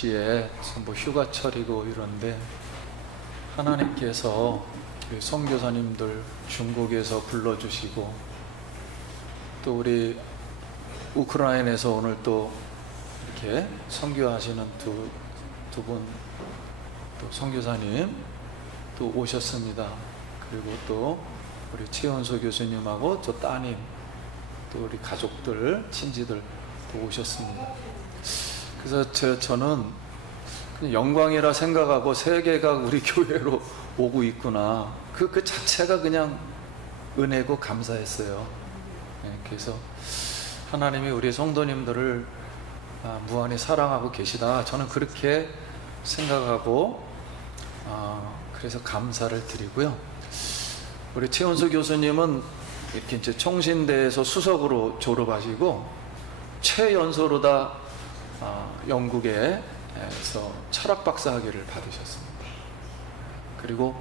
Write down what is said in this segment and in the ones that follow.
날씨에 뭐 휴가철이고 이런데 하나님께서 선교사님들 중국에서 불러주시고 또 우리 우크라이나에서 오늘 또 이렇게 선교하시는 두 분 또 선교사님 또 오셨습니다. 그리고 또 우리 최연소 교수님하고 저 따님 또 우리 가족들 친지들 또 오셨습니다. 그래서 저는 그냥 영광이라 생각하고 세계가 우리 교회로 오고 있구나, 그 자체가 그냥 은혜고 감사했어요. 그래서 하나님이 우리 성도님들을 무한히 사랑하고 계시다, 저는 그렇게 생각하고 그래서 감사를 드리고요. 우리 최원수 교수님은 이렇게 이제 총신대에서 수석으로 졸업하시고 최연소로다 영국에서 철학 박사 학위를 받으셨습니다. 그리고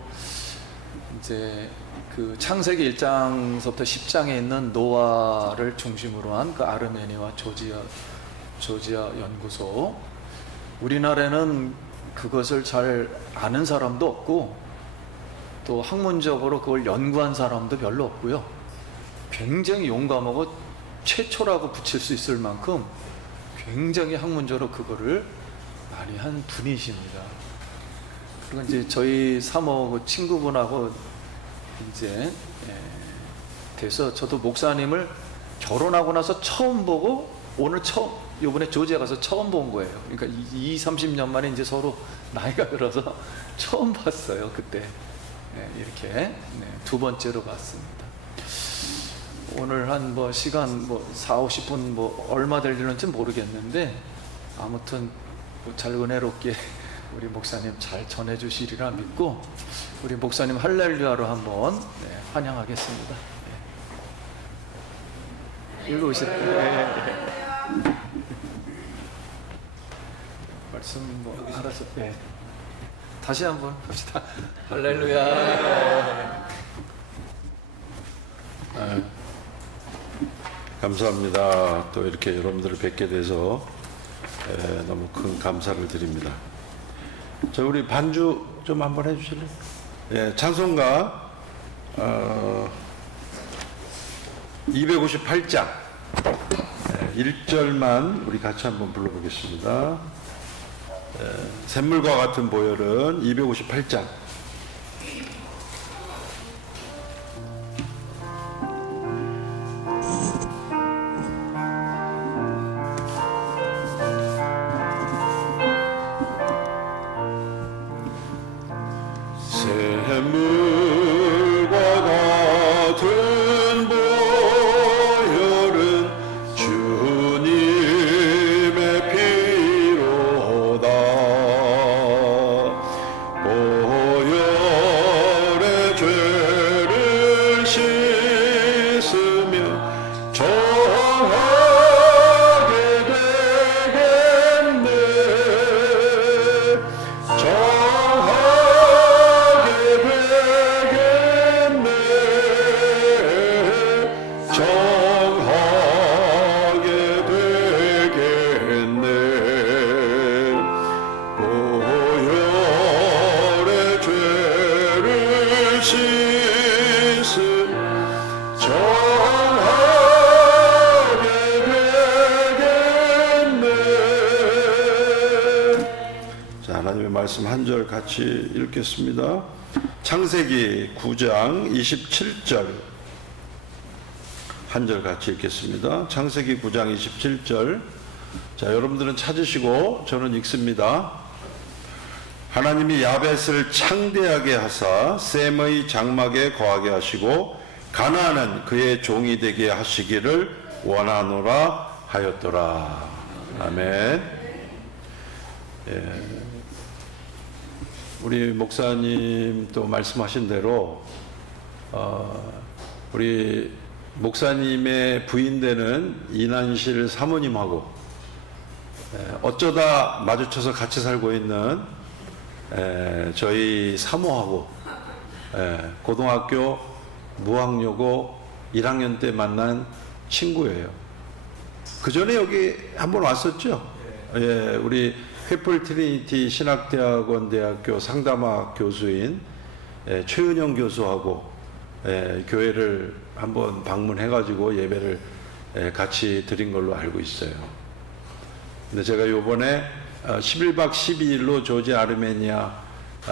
이제 그 창세기 1장서부터 10장에 있는 노아를 중심으로 한 그 아르메니아 조지아 연구소, 우리나라에는 그것을 잘 아는 사람도 없고 또 학문적으로 그걸 연구한 사람도 별로 없고요. 굉장히 용감하고 최초라고 붙일 수 있을 만큼 굉장히 학문적으로 그거를 많이 한 분이십니다. 그리고 이제 저희 사모 친구분하고 이제 돼서 저도 목사님을 결혼하고 나서 처음 보고 오늘 요번에 조지아 가서 처음 본 거예요. 그러니까 30년 만에 이제 서로 나이가 들어서 처음 봤어요. 그때 이렇게 두 번째로 봤습니다. 오늘 한 뭐 시간 40-50분 얼마 될지는 모르겠는데 아무튼 잘 은혜롭게 우리 목사님 잘 전해주시리라 믿고 우리 목사님 할렐루야로 한번 환영하겠습니다. 일로 오실까요? 말씀 알아서 다시 한번 합시다. 할렐루야. 감사합니다. 또 이렇게 여러분들을 뵙게 돼서 너무 큰 감사를 드립니다. 저 우리 반주 좀 한번 해주실래요? 찬송가 258장 1절만 우리 같이 한번 불러보겠습니다. 샘물과 같은 보혈은 258장. 말씀 한 절 같이 읽겠습니다. 창세기 9장 27절 한 절 같이 읽겠습니다. 창세기 9장 27절. 자, 여러분들은 찾으시고 저는 읽습니다. 하나님이 야벳을 창대하게 하사 셈의 장막에 거하게 하시고 가나안은 그의 종이 되게 하시기를 원하노라 하였더라. 아멘. 우리 목사님 또 말씀하신 대로 우리 목사님의 부인되는 이난실 사모님하고 어쩌다 마주쳐서 같이 살고 있는 저희 사모하고 고등학교 무학여고 1학년 때 만난 친구예요. 그 전에 여기 한번 왔었죠. 우리 횃불 트리니티 신학대학원 대학교 상담학 교수인 최은영 교수하고 교회를 한번 방문해가지고 예배를 같이 드린 걸로 알고 있어요. 근데 제가 요번에 11박 12일로 조지 아르메니아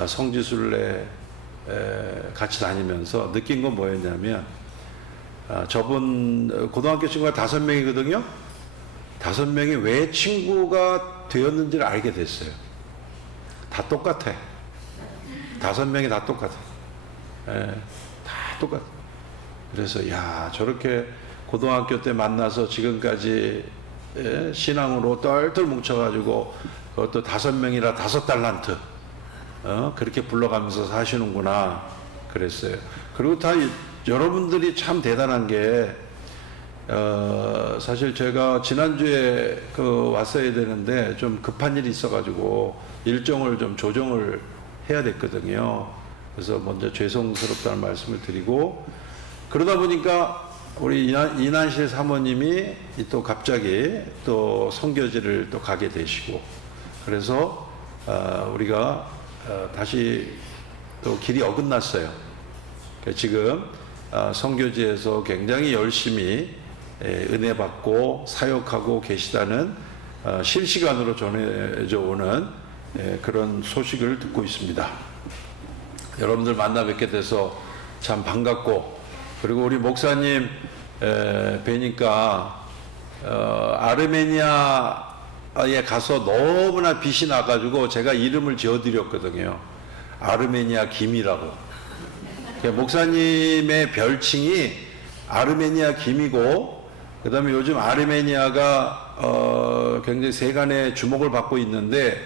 성지순례 같이 다니면서 느낀 건 뭐였냐면, 저분 고등학교 친구가 5명이거든요. 5명이 왜 친구가 되었는지를 알게 됐어요. 다 똑같아. 5명이 다 똑같아. 다 똑같아. 그래서 야, 저렇게 고등학교 때 만나서 지금까지 신앙으로 똘똘 뭉쳐가지고 그것도 5명이라 5달란트 그렇게 불러가면서 사시는구나 그랬어요. 그리고 다 여러분들이 참 대단한 게 사실 제가 지난주에 왔어야 되는데 좀 급한 일이 있어가지고 일정을 좀 조정을 해야 됐거든요. 그래서 먼저 죄송스럽다는 말씀을 드리고, 그러다 보니까 우리 이난실 사모님이 또 갑자기 또 선교지를 또 가게 되시고, 그래서 우리가 다시 또 길이 어긋났어요. 지금 선교지에서 굉장히 열심히 은혜 받고 사역하고 계시다는 실시간으로 전해져 오는 그런 소식을 듣고 있습니다. 여러분들 만나 뵙게 돼서 참 반갑고, 그리고 우리 목사님 뵈니까 아르메니아에 가서 너무나 빛이 나가지고 제가 이름을 지어드렸거든요. 아르메니아 김이라고. 목사님의 별칭이 아르메니아 김이고, 그 다음에 요즘 아르메니아가 굉장히 세간의 주목을 받고 있는데,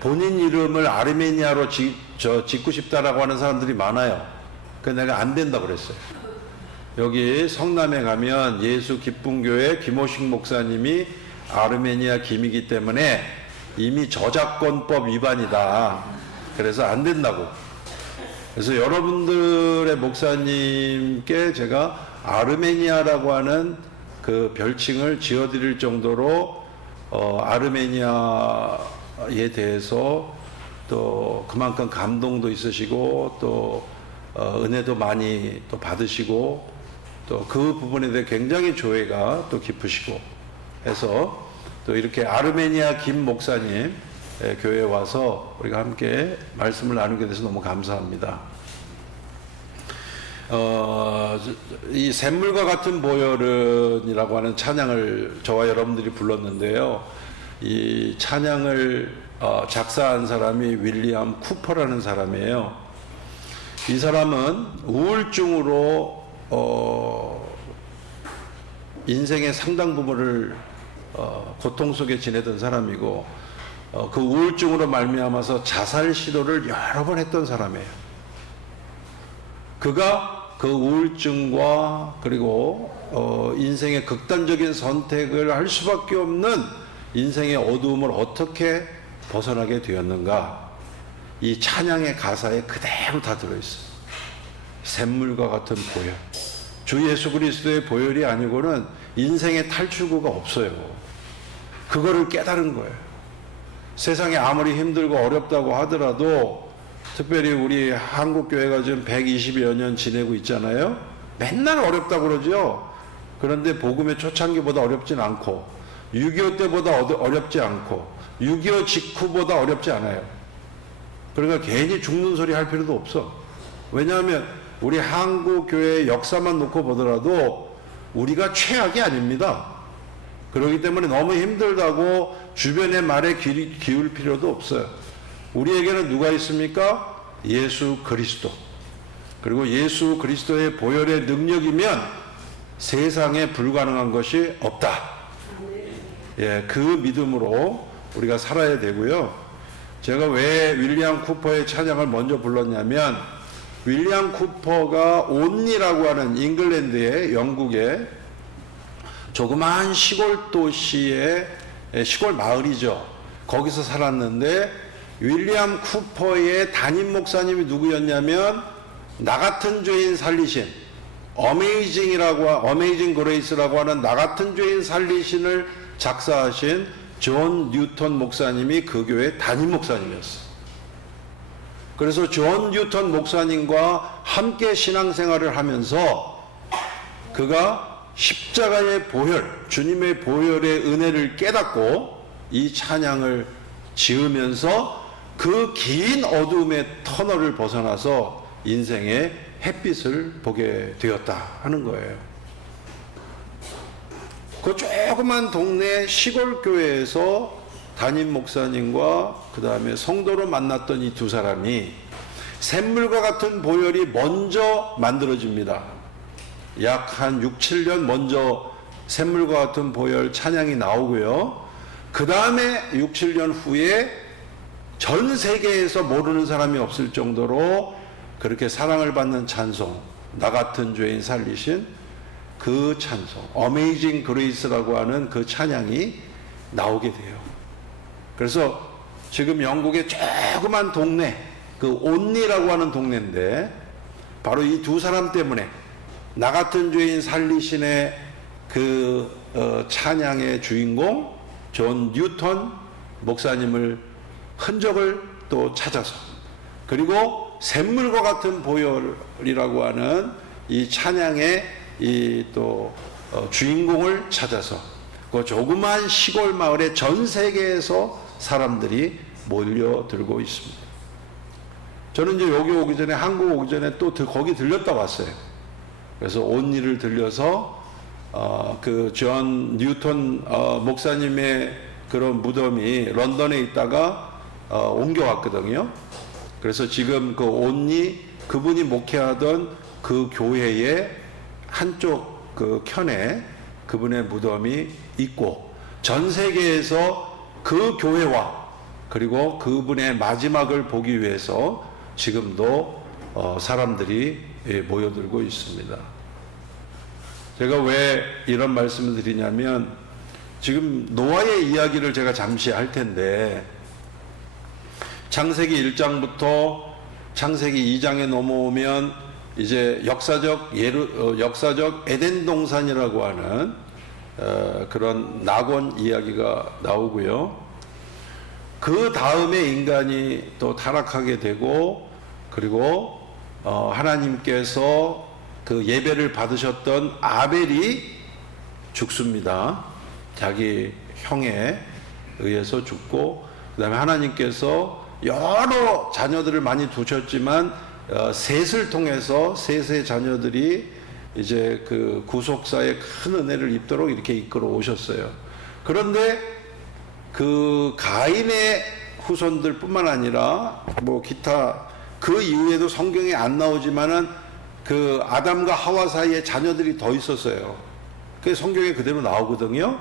본인 이름을 아르메니아로 짓고 싶다라고 하는 사람들이 많아요. 그래서 내가 안 된다고 그랬어요. 여기 성남에 가면 예수 기쁨교회 김호식 목사님이 아르메니아 김이기 때문에 이미 저작권법 위반이다. 그래서 안 된다고. 그래서 여러분들의 목사님께 제가 아르메니아라고 하는 그 별칭을 지어드릴 정도로 아르메니아에 대해서 또 그만큼 감동도 있으시고 또 은혜도 많이 또 받으시고 또 그 부분에 대해 굉장히 조예가 또 깊으시고 해서 또 이렇게 아르메니아 김 목사님 교회에 와서 우리가 함께 말씀을 나누게 돼서 너무 감사합니다. 이 샘물과 같은 보혈은이라고 하는 찬양을 저와 여러분들이 불렀는데요. 이 찬양을 작사한 사람이 윌리엄 쿠퍼라는 사람이에요. 이 사람은 우울증으로 인생의 상당 부분을 고통 속에 지내던 사람이고, 그 우울증으로 말미암아서 자살 시도를 여러 번 했던 사람이에요. 그가 그 우울증과 그리고 인생의 극단적인 선택을 할 수밖에 없는 인생의 어두움을 어떻게 벗어나게 되었는가, 이 찬양의 가사에 그대로 다 들어있어요. 샘물과 같은 보혈. 주 예수 그리스도의 보혈이 아니고는 인생의 탈출구가 없어요. 그거를 깨달은 거예요. 세상에 아무리 힘들고 어렵다고 하더라도, 특별히 우리 한국교회가 지금 120여 년 지내고 있잖아요. 맨날 어렵다고 그러죠. 그런데 복음의 초창기보다 어렵진 않고, 6.25 때보다 어렵지 않고, 6.25 직후보다 어렵지 않아요. 그러니까 괜히 죽는 소리 할 필요도 없어. 왜냐하면 우리 한국교회의 역사만 놓고 보더라도 우리가 최악이 아닙니다. 그렇기 때문에 너무 힘들다고 주변의 말에 귀 기울 필요도 없어요. 우리에게는 누가 있습니까? 예수 그리스도. 그리고 예수 그리스도의 보혈의 능력이면 세상에 불가능한 것이 없다. 그 믿음으로 우리가 살아야 되고요. 제가 왜 윌리엄 쿠퍼의 찬양을 먼저 불렀냐면, 윌리엄 쿠퍼가 온리라고 하는 잉글랜드의 영국의 조그마한 시골 도시의 시골 마을이죠. 거기서 살았는데, 윌리엄 쿠퍼의 담임 목사님이 누구였냐면, 나 같은 죄인 살리신, 어메이징 그레이스라고 하는 나 같은 죄인 살리신을 작사하신 존 뉴턴 목사님이 그 교회 담임 목사님이었어요. 그래서 존 뉴턴 목사님과 함께 신앙생활을 하면서 그가 십자가의 보혈, 주님의 보혈의 은혜를 깨닫고 이 찬양을 지으면서 그 긴 어두움의 터널을 벗어나서 인생의 햇빛을 보게 되었다 하는 거예요. 그 조그만 동네 시골 교회에서 담임 목사님과 그 다음에 성도로 만났던 이 두 사람이 샘물과 같은 보혈이 먼저 만들어집니다. 약 한 6, 7년 먼저 샘물과 같은 보혈 찬양이 나오고요. 그 다음에 6, 7년 후에 전 세계에서 모르는 사람이 없을 정도로 그렇게 사랑을 받는 찬송, 나 같은 죄인 살리신 그 찬송, 어메이징 그레이스라고 하는 그 찬양이 나오게 돼요. 그래서 지금 영국의 조그만 동네, 그 온리라고 하는 동네인데 바로 이 두 사람 때문에 나 같은 죄인 살리신의 그 찬양의 주인공 존 뉴턴 목사님을 흔적을 또 찾아서, 그리고 샘물과 같은 보혈이라고 하는 이 찬양의 이 또 주인공을 찾아서 그 조그만 시골 마을에 전 세계에서 사람들이 몰려들고 있습니다. 저는 이제 여기 오기 전에, 한국 오기 전에 또 거기 들렸다 왔어요. 그래서 온리를 들려서 그 존 뉴턴 목사님의 그런 무덤이 런던에 있다가 옮겨왔거든요. 그래서 지금 그 온리, 그분이 목회하던 그 교회의 한쪽 그 켠에 그분의 무덤이 있고, 전 세계에서 그 교회와 그리고 그분의 마지막을 보기 위해서 지금도 사람들이 모여들고 있습니다. 제가 왜 이런 말씀을 드리냐면, 지금 노아의 이야기를 제가 잠시 할 텐데, 창세기 1장부터 창세기 2장에 넘어오면 이제 역사적 에덴 동산이라고 하는 그런 낙원 이야기가 나오고요. 그 다음에 인간이 또 타락하게 되고, 그리고 하나님께서 그 예배를 받으셨던 아벨이 죽습니다. 자기 형에 의해서 죽고, 그 다음에 하나님께서 여러 자녀들을 많이 두셨지만 셋을 통해서 셋의 자녀들이 이제 그 구속사의 큰 은혜를 입도록 이렇게 이끌어 오셨어요. 그런데 그 가인의 후손들 뿐만 아니라 뭐 기타 그 이후에도 성경에 안 나오지만은 그 아담과 하와 사이에 자녀들이 더 있었어요. 그게 성경에 그대로 나오거든요.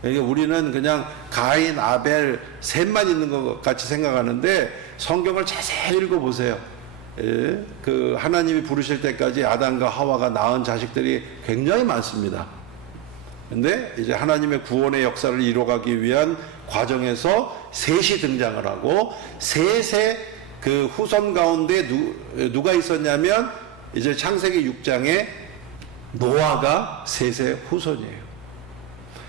그러니까 우리는 그냥 가인, 아벨 셋만 있는 것 같이 생각하는데 성경을 자세히 읽어보세요. 예, 그 하나님이 부르실 때까지 아담과 하와가 낳은 자식들이 굉장히 많습니다. 근데 이제 하나님의 구원의 역사를 이뤄가기 위한 과정에서 셋이 등장을 하고, 셋의 그 후손 가운데 누가 있었냐면 이제 창세기 6장에 노아가 셋의 후손이에요.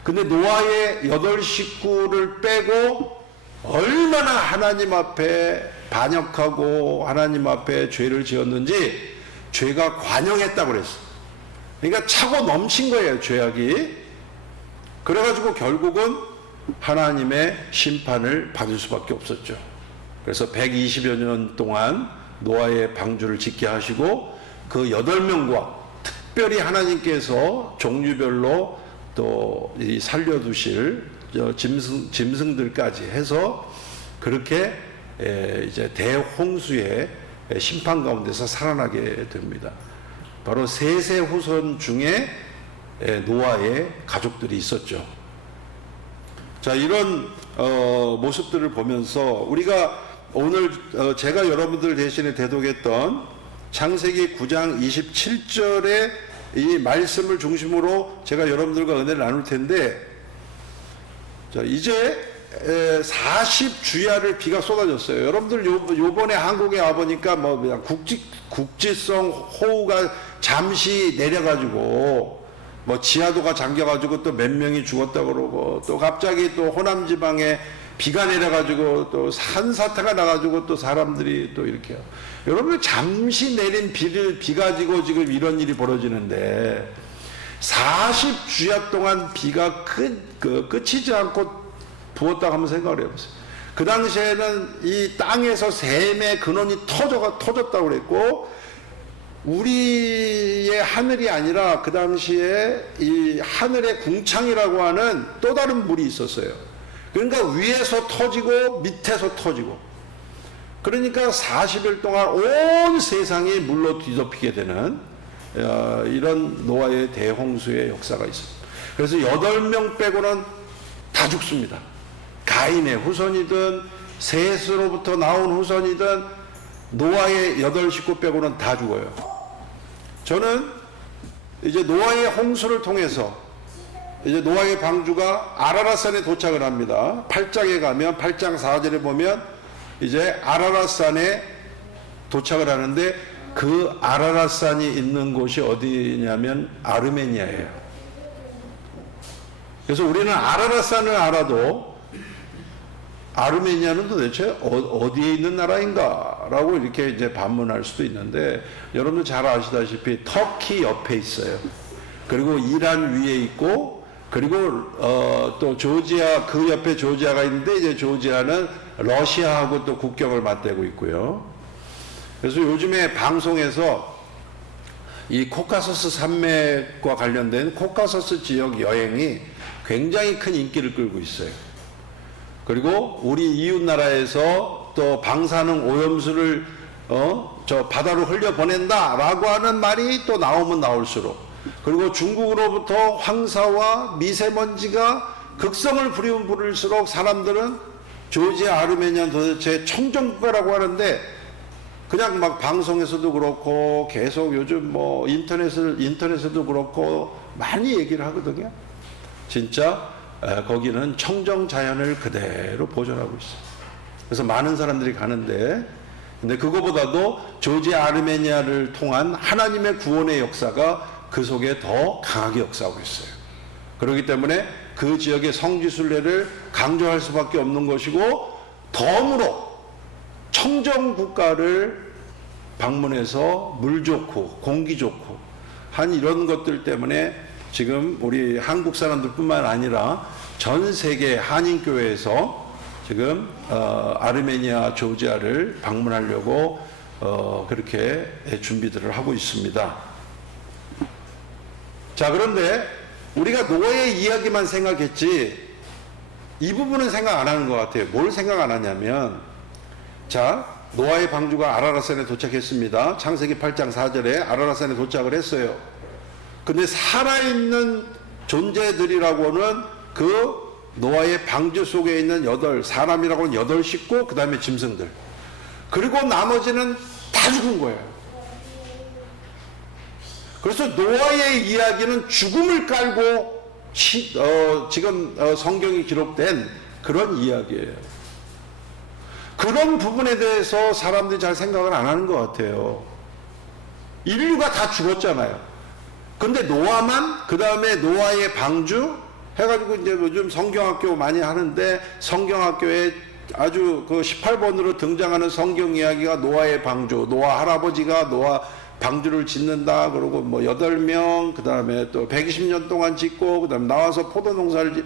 근데 노아의 8 식구를 빼고 얼마나 하나님 앞에 반역하고 하나님 앞에 죄를 지었는지 죄가 관영했다고 그랬어. 그러니까 차고 넘친 거예요, 죄악이. 그래가지고 결국은 하나님의 심판을 받을 수밖에 없었죠. 그래서 120여 년 동안 노아의 방주를 짓게 하시고, 그 8명과 특별히 하나님께서 종류별로 또 살려두실 짐승들까지 해서 그렇게 이제 대홍수의 심판 가운데서 살아나게 됩니다. 바로 셋의 후손 중에 노아의 가족들이 있었죠. 자, 이런 모습들을 보면서 우리가 오늘 제가 여러분들 대신에 대독했던 창세기 9장 27절의 이 말씀을 중심으로 제가 여러분들과 은혜를 나눌 텐데, 자, 이제 40주야를 비가 쏟아졌어요. 여러분들 요번에 한국에 와보니까 뭐 그냥 국지성 호우가 잠시 내려가지고 뭐 지하도가 잠겨가지고 또 몇 명이 죽었다 그러고, 또 갑자기 또 호남 지방에 비가 내려가지고 또 산사태가 나가지고 또 사람들이 또 이렇게. 여러분, 잠시 내린 비 가지고 지금 이런 일이 벌어지는데 40주야 동안 비가 끝이지 않고 부었다고 한번 생각을 해보세요. 그 당시에는 이 땅에서 샘의 근원이 터졌다고 그랬고, 우리의 하늘이 아니라 그 당시에 이 하늘의 궁창이라고 하는 또 다른 물이 있었어요. 그러니까 위에서 터지고 밑에서 터지고, 그러니까 40일 동안 온 세상이 물로 뒤덮이게 되는 이런 노아의 대홍수의 역사가 있습니다. 그래서 8명 빼고는 다 죽습니다. 가인의 후손이든 셋으로부터 나온 후손이든 노아의 8식구 빼고는 다 죽어요. 저는 이제 노아의 홍수를 통해서 이제 노아의 방주가 아라랏산에 도착을 합니다. 8장에 가면 8장 4절에 보면 이제 아라랏산에 도착을 하는데, 그 아라랏산이 있는 곳이 어디냐면 아르메니아예요. 그래서 우리는 아라랏산을 알아도 아르메니아는 도대체 어디에 있는 나라인가 라고 이렇게 이제 반문할 수도 있는데, 여러분들 잘 아시다시피 터키 옆에 있어요. 그리고 이란 위에 있고, 그리고 또 조지아, 그 옆에 조지아가 있는데, 이제 조지아는 러시아하고 또 국경을 맞대고 있고요. 그래서 요즘에 방송에서 이 코카소스 산맥과 관련된 코카소스 지역 여행이 굉장히 큰 인기를 끌고 있어요. 그리고 우리 이웃 나라에서 또 방사능 오염수를 저 바다로 흘려 보낸다라고 하는 말이 또 나오면 나올수록, 그리고 중국으로부터 황사와 미세먼지가 극성을 부리면 부릴수록 사람들은 조지아 아르메니아는 도대체 청정국가라고 하는데, 그냥 막 방송에서도 그렇고 계속 요즘 뭐 인터넷에도 그렇고 많이 얘기를 하거든요. 진짜 거기는 청정 자연을 그대로 보존하고 있어요. 그래서 많은 사람들이 가는데, 근데 그거보다도 조지아 아르메니아를 통한 하나님의 구원의 역사가 그 속에 더 강하게 역사하고 있어요. 그렇기 때문에 그 지역의 성지순례를 강조할 수밖에 없는 것이고, 덤으로 청정 국가를 방문해서 물 좋고 공기 좋고 한 이런 것들 때문에 지금 우리 한국 사람들뿐만 아니라 전 세계 한인교회에서 지금 아르메니아, 조지아를 방문하려고 그렇게 준비들을 하고 있습니다. 자, 그런데 우리가 노아의 이야기만 생각했지 이 부분은 생각 안 하는 것 같아요. 뭘 생각 안 하냐면, 자, 노아의 방주가 아라랏산에 도착했습니다. 창세기 8장 4절에 아라랏산에 도착을 했어요. 근데 살아있는 존재들이라고는 그 노아의 방주 속에 있는 사람이라고는 8식구, 그 다음에 짐승들, 그리고 나머지는 다 죽은 거예요. 그래서 노아의 이야기는 죽음을 깔고 지금 성경이 기록된 그런 이야기예요. 그런 부분에 대해서 사람들이 잘 생각을 안 하는 것 같아요. 인류가 다 죽었잖아요. 근데 노아만, 그 다음에 노아의 방주 해가지고 이제 요즘 성경학교 많이 하는데, 성경학교에 아주 그 18번으로 등장하는 성경 이야기가 노아의 방주, 노아 할아버지가 노아 방주를 짓는다 그러고 뭐 8명, 그 다음에 또 120년 동안 짓고, 그 다음에 나와서 포도 농사를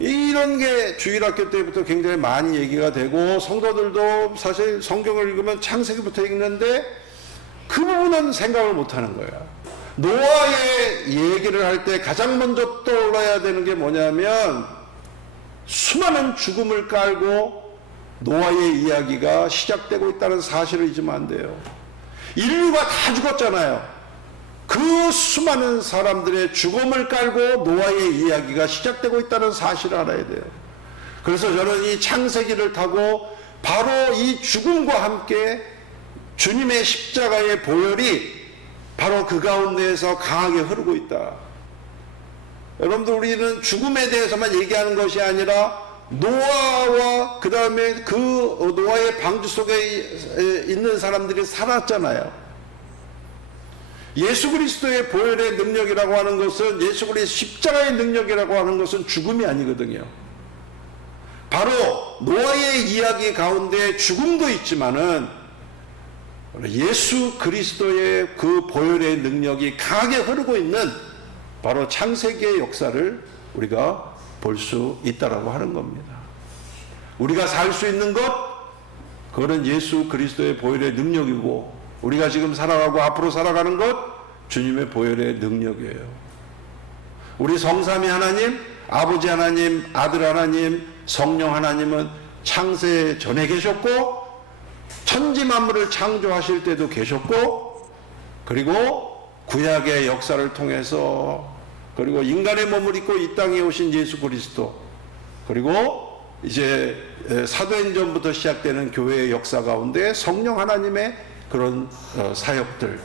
이런 게 주일학교 때부터 굉장히 많이 얘기가 되고, 성도들도 사실 성경을 읽으면 창세기부터 읽는데 그 부분은 생각을 못 하는 거야. 노아의 얘기를 할 때 가장 먼저 떠올라야 되는 게 뭐냐면, 수많은 죽음을 깔고 노아의 이야기가 시작되고 있다는 사실을 잊으면 안 돼요. 인류가 다 죽었잖아요. 그 수많은 사람들의 죽음을 깔고 노아의 이야기가 시작되고 있다는 사실을 알아야 돼요. 그래서 저는 이 창세기를 타고 바로 이 죽음과 함께 주님의 십자가의 보혈이 바로 그 가운데에서 강하게 흐르고 있다. 여러분들, 우리는 죽음에 대해서만 얘기하는 것이 아니라 노아와 그 다음에 그 노아의 방주 속에 있는 사람들이 살았잖아요. 예수 그리스도의 보혈의 능력이라고 하는 것은, 예수 그리스도의 십자가의 능력이라고 하는 것은 죽음이 아니거든요. 바로 노아의 이야기 가운데 죽음도 있지만은 예수 그리스도의 그 보혈의 능력이 강하게 흐르고 있는 바로 창세기의 역사를 우리가 볼 수 있다라고 하는 겁니다. 우리가 살 수 있는 것, 그거는 예수 그리스도의 보혈의 능력이고, 우리가 지금 살아가고 앞으로 살아가는 것, 주님의 보혈의 능력이에요. 우리 성삼위 하나님, 아버지 하나님, 아들 하나님, 성령 하나님은 창세 전에 계셨고, 천지 만물을 창조하실 때도 계셨고, 그리고 구약의 역사를 통해서, 그리고 인간의 몸을 입고 이 땅에 오신 예수 그리스도, 그리고 이제 사도행전부터 시작되는 교회의 역사 가운데 성령 하나님의 그런 사역들,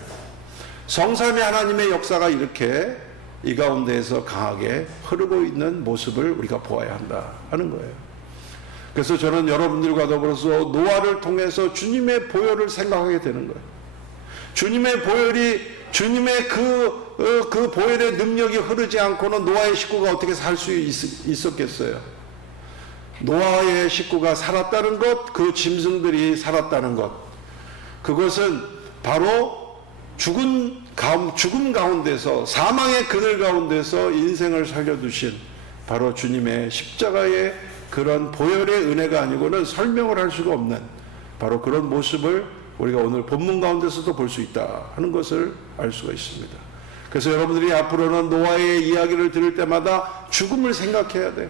성삼위 하나님의 역사가 이렇게 이 가운데에서 강하게 흐르고 있는 모습을 우리가 보아야 한다 하는 거예요. 그래서 저는 여러분들과 더불어서 노아를 통해서 주님의 보혈을 생각하게 되는 거예요. 주님의 보혈이, 주님의 그 보혈의 능력이 흐르지 않고는 노아의 식구가 어떻게 살 수 있었겠어요? 노아의 식구가 살았다는 것, 그 짐승들이 살았다는 것, 그것은 바로 죽음 가운데서, 사망의 그늘 가운데서 인생을 살려두신 바로 주님의 십자가의 그런 보혈의 은혜가 아니고는 설명을 할 수가 없는 바로 그런 모습을 우리가 오늘 본문 가운데서도 볼 수 있다 하는 것을 알 수가 있습니다. 그래서 여러분들이 앞으로는 노아의 이야기를 들을 때마다 죽음을 생각해야 돼요.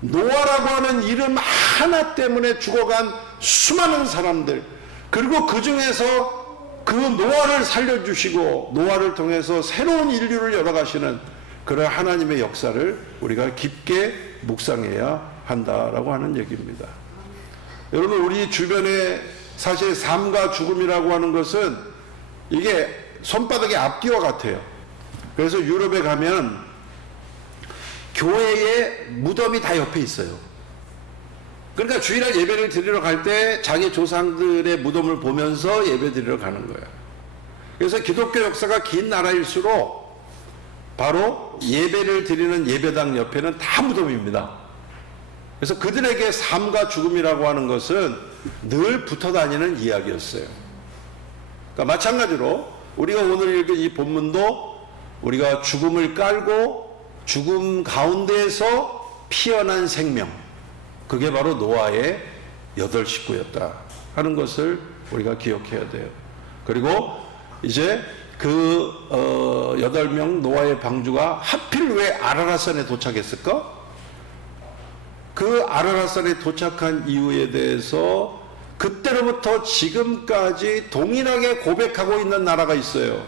노아라고 하는 이름 하나 때문에 죽어간 수많은 사람들, 그리고 그 중에서 그 노아를 살려주시고 노아를 통해서 새로운 인류를 열어가시는 그런 하나님의 역사를 우리가 깊게 묵상해야 한다라고 하는 얘기입니다. 여러분, 우리 주변에 사실 삶과 죽음이라고 하는 것은 이게 손바닥의 앞뒤와 같아요. 그래서 유럽에 가면 교회의 무덤이 다 옆에 있어요. 그러니까 주일날 예배를 드리러 갈 때 자기 조상들의 무덤을 보면서 예배 드리러 가는 거예요. 그래서 기독교 역사가 긴 나라일수록 바로 예배를 드리는 예배당 옆에는 다 무덤입니다. 그래서 그들에게 삶과 죽음이라고 하는 것은 늘 붙어 다니는 이야기였어요. 그러니까 마찬가지로 우리가 오늘 읽은 이 본문도 우리가 죽음을 깔고 죽음 가운데에서 피어난 생명, 그게 바로 노아의 8식구였다 하는 것을 우리가 기억해야 돼요. 그리고 이제 그 8명 노아의 방주가 하필 왜 아라랏산에 도착했을까? 그 아라랏산에 도착한 이유에 대해서 그때로부터 지금까지 동일하게 고백하고 있는 나라가 있어요.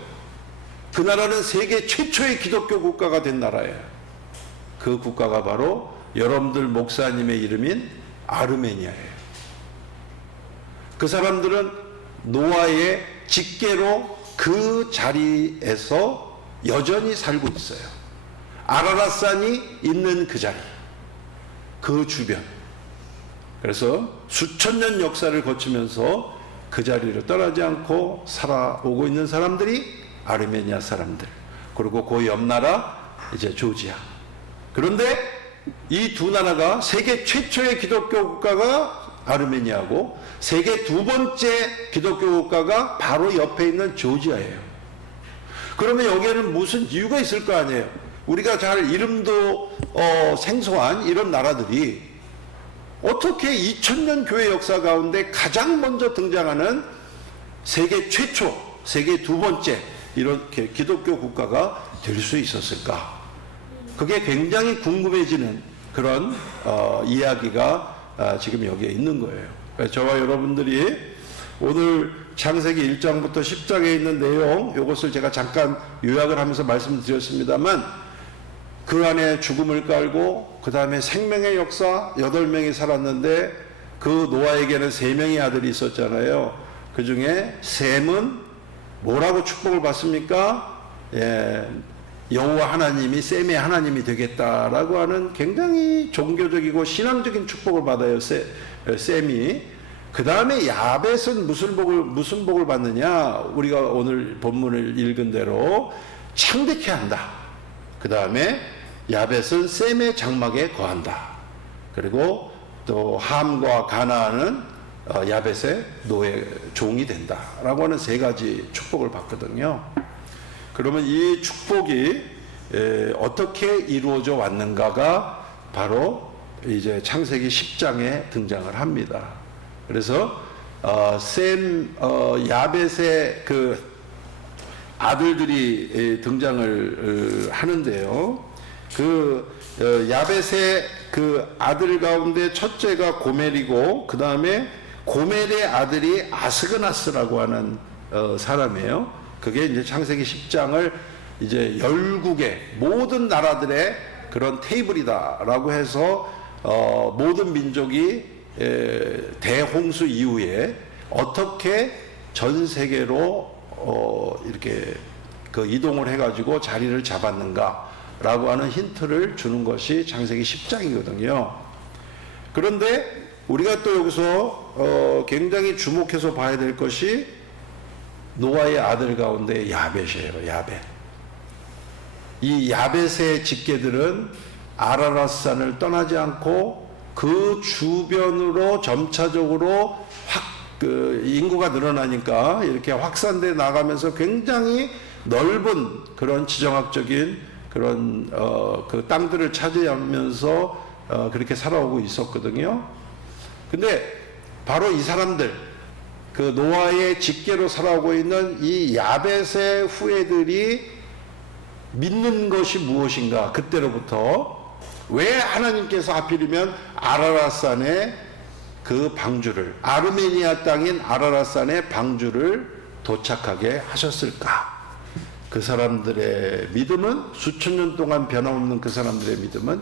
그 나라는 세계 최초의 기독교 국가가 된 나라예요. 그 국가가 바로 여러분들 목사님의 이름인 아르메니아예요. 그 사람들은 노아의 직계로 그 자리에서 여전히 살고 있어요. 아라랏산이 있는 그 자리, 그 주변. 그래서 수천 년 역사를 거치면서 그 자리를 떠나지 않고 살아오고 있는 사람들이 아르메니아 사람들, 그리고 그 옆 나라 이제 조지아. 그런데 이 두 나라가 세계 최초의 기독교 국가가 아르메니아고 세계 두 번째 기독교 국가가 바로 옆에 있는 조지아예요. 그러면 여기에는 무슨 이유가 있을 거 아니에요. 우리가 잘 이름도 생소한 이런 나라들이 어떻게 2000년 교회 역사 가운데 가장 먼저 등장하는 세계 최초, 세계 두 번째 이렇게 기독교 국가가 될 수 있었을까? 그게 굉장히 궁금해지는 그런 이야기가 지금 여기에 있는 거예요. 저와 여러분들이 오늘 창세기 1장부터 10장에 있는 내용, 이것을 제가 잠깐 요약을 하면서 말씀드렸습니다만, 그 안에 죽음을 깔고 그 다음에 생명의 역사, 8명이 살았는데 그 노아에게는 3명의 아들이 있었잖아요. 그 중에 셈은 뭐라고 축복을 받습니까? 여호와 하나님이 셈의 하나님이 되겠다라고 하는 굉장히 종교적이고 신앙적인 축복을 받아요. 셈이. 그 다음에 야벳은 무슨 복을 받느냐? 우리가 오늘 본문을 읽은 대로 창대케 한다. 그 다음에 야벳은 셈의 장막에 거한다. 그리고 또 함과 가나안은 야벳의 노예 종이 된다라고 하는 세 가지 축복을 받거든요. 그러면 이 축복이 어떻게 이루어져 왔는가가 바로 이제 창세기 10장에 등장을 합니다. 그래서 야벳의 그 아들들이 등장을 하는데요. 야벳의 그 아들 가운데 첫째가 고멜이고, 그 다음에 고멜의 아들이 아스그나스라고 하는 사람이에요. 그게 이제 창세기 10장을 이제 열국의 모든 나라들의 그런 테이블이다라고 해서 모든 민족이 대홍수 이후에 어떻게 전 세계로 이렇게 그 이동을 해가지고 자리를 잡았는가라고 하는 힌트를 주는 것이 창세기 10장이거든요. 그런데 우리가 또 여기서 굉장히 주목해서 봐야 될 것이 노아의 아들 가운데 야벳이에요. 야벳. 이 야벳의 직계들은 아라랏산을 떠나지 않고 그 주변으로 점차적으로 인구가 늘어나니까 이렇게 확산돼 나가면서 굉장히 넓은 그런 지정학적인 그런 그 땅들을 차지하면서 그렇게 살아오고 있었거든요. 근데 바로 이 사람들, 그 노아의 직계로 살아오고 있는 이 야벳의 후예들이 믿는 것이 무엇인가? 그때로부터 왜 하나님께서 하필이면 아라랏산의 그 방주를, 아르메니아 땅인 아라랏산의 방주를 도착하게 하셨을까? 그 사람들의 믿음은, 수천 년 동안 변함없는 그 사람들의 믿음은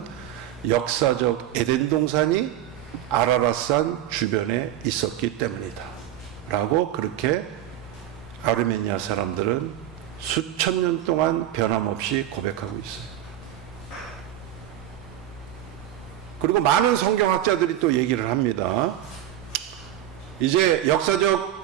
역사적 에덴 동산이 아라랏산 주변에 있었기 때문이다 라고, 그렇게 아르메니아 사람들은 수천 년 동안 변함없이 고백하고 있어요. 그리고 많은 성경학자들이 또 얘기를 합니다. 이제 역사적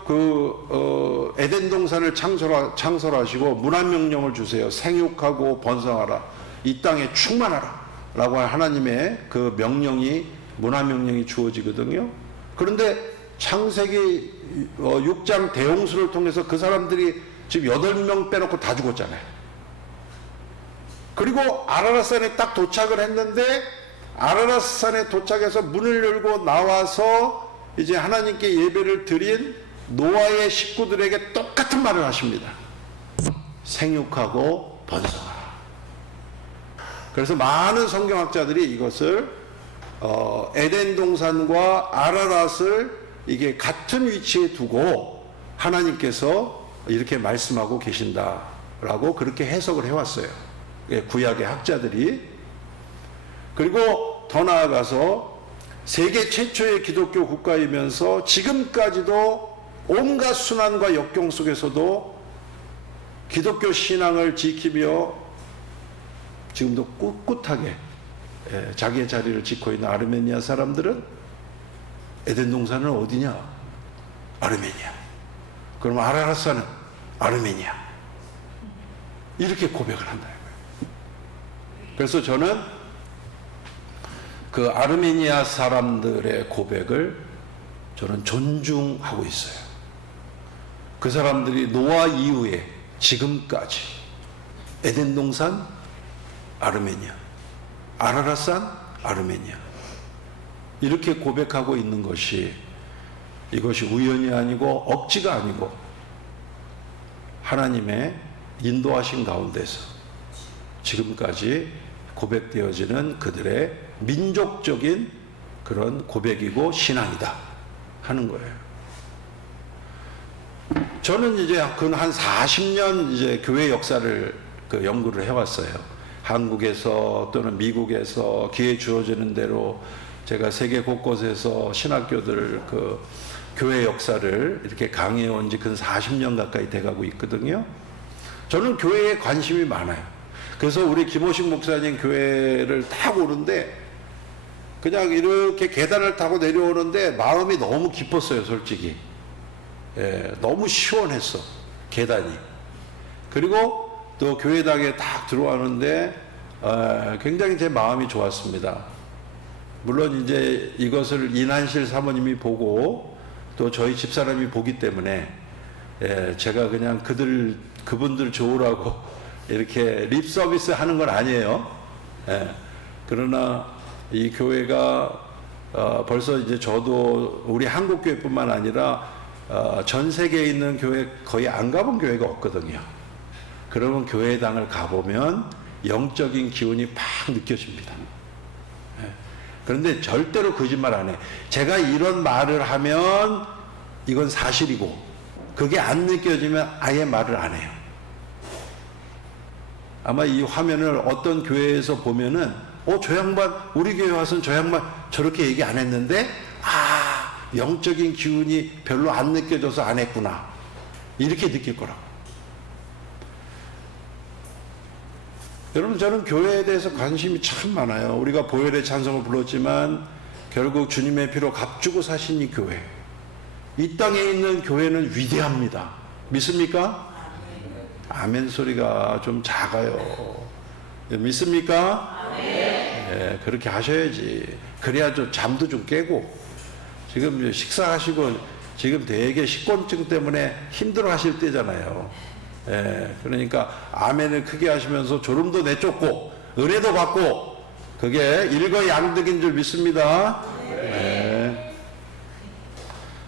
에덴 동산을 창설하시고 문화명령을 주세요. 생육하고 번성하라. 이 땅에 충만하라. 라고 하나님의 그 명령이, 문화명령이 주어지거든요. 그런데 창세기 6장 대홍수를 통해서 그 사람들이 지금 8명 빼놓고 다 죽었잖아요. 그리고 아라랏산에 딱 도착을 했는데, 아라랏산에 도착해서 문을 열고 나와서 이제 하나님께 예배를 드린 노아의 식구들에게 똑같은 말을 하십니다. 생육하고 번성하라. 그래서 많은 성경학자들이 이것을 에덴 동산과 아라랏을 이게 같은 위치에 두고 하나님께서 이렇게 말씀하고 계신다라고 그렇게 해석을 해왔어요. 구약의 학자들이. 그리고 더 나아가서 세계 최초의 기독교 국가이면서 지금까지도 온갖 순환과 역경 속에서도 기독교 신앙을 지키며 지금도 꿋꿋하게 자기의 자리를 지키고 있는 아르메니아 사람들은 에덴 동산은 어디냐? 아르메니아. 그럼 아라랏산은 아르메니아. 이렇게 고백을 한다는 거예요. 그래서 저는 그 아르메니아 사람들의 고백을 저는 존중하고 있어요. 그 사람들이 노아 이후에 지금까지 에덴 동산 아르메니아, 아라랏산 아르메니아, 이렇게 고백하고 있는 것이, 이것이 우연이 아니고 억지가 아니고 하나님의 인도하신 가운데서 지금까지 고백되어지는 그들의 민족적인 그런 고백이고 신앙이다 하는 거예요. 저는 이제 한 40년 이제 교회 역사를 연구를 해왔어요. 한국에서 또는 미국에서 기회 주어지는 대로 제가 세계 곳곳에서 신학교들 교회 역사를 이렇게 강의해 온 지 근 40년 가까이 돼가고 있거든요. 저는 교회에 관심이 많아요. 그래서 우리 김호식 목사님 교회를 딱 오는데 그냥 이렇게 계단을 타고 내려오는데 마음이 너무 기뻤어요, 솔직히. 예, 너무 시원했어, 계단이. 그리고 또 교회당에 딱 들어왔는데 굉장히 제 마음이 좋았습니다. 물론 이제 이것을 이난실 사모님이 보고 또 저희 집사람이 보기 때문에 제가 그냥 그분들 좋으라고 이렇게 립 서비스 하는 건 아니에요. 그러나 이 교회가 벌써 이제 저도 우리 한국 교회뿐만 아니라 전 세계에 있는 교회 거의 안 가본 교회가 없거든요. 그러면 교회당을 가보면 영적인 기운이 팍 느껴집니다. 그런데 절대로 거짓말 안 해. 제가 이런 말을 하면 이건 사실이고 그게 안 느껴지면 아예 말을 안 해요. 아마 이 화면을 어떤 교회에서 보면은 저 양반 우리 교회 와서는 저 양반 저렇게 얘기 안 했는데 영적인 기운이 별로 안 느껴져서 안 했구나 이렇게 느낄 거라고. 여러분, 저는 교회에 대해서 관심이 참 많아요. 우리가 보혈의 찬송을 불렀지만 결국 주님의 피로 값주고 사신 이 교회, 이 땅에 있는 교회는 위대합니다. 믿습니까? 아멘 소리가 좀 작아요. 믿습니까? 네, 그렇게 하셔야지. 그래야 좀 잠도 좀 깨고. 지금 식사하시고 지금 되게 식곤증 때문에 힘들어 하실 때잖아요. 그러니까 아멘을 크게 하시면서 졸음도 내쫓고 은혜도 받고 그게 일거양득인 줄 믿습니다.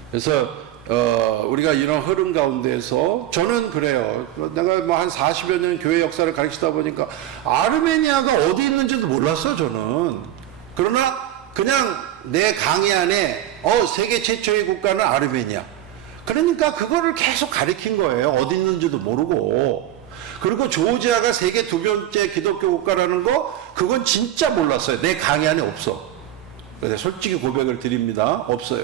그래서 우리가 이런 흐름 가운데서 저는 그래요. 내가 뭐 한 40여 년 교회 역사를 가르치다 보니까 아르메니아가 어디 있는지도 몰랐어, 저는. 그러나 그냥 내 강의 안에 세계 최초의 국가는 아르메니아. 그러니까 그거를 계속 가르친 거예요. 어디 있는지도 모르고. 그리고 조지아가 세계 두 번째 기독교 국가라는 거, 그건 진짜 몰랐어요. 내 강의 안에 없어. 근데 솔직히 고백을 드립니다. 없어요.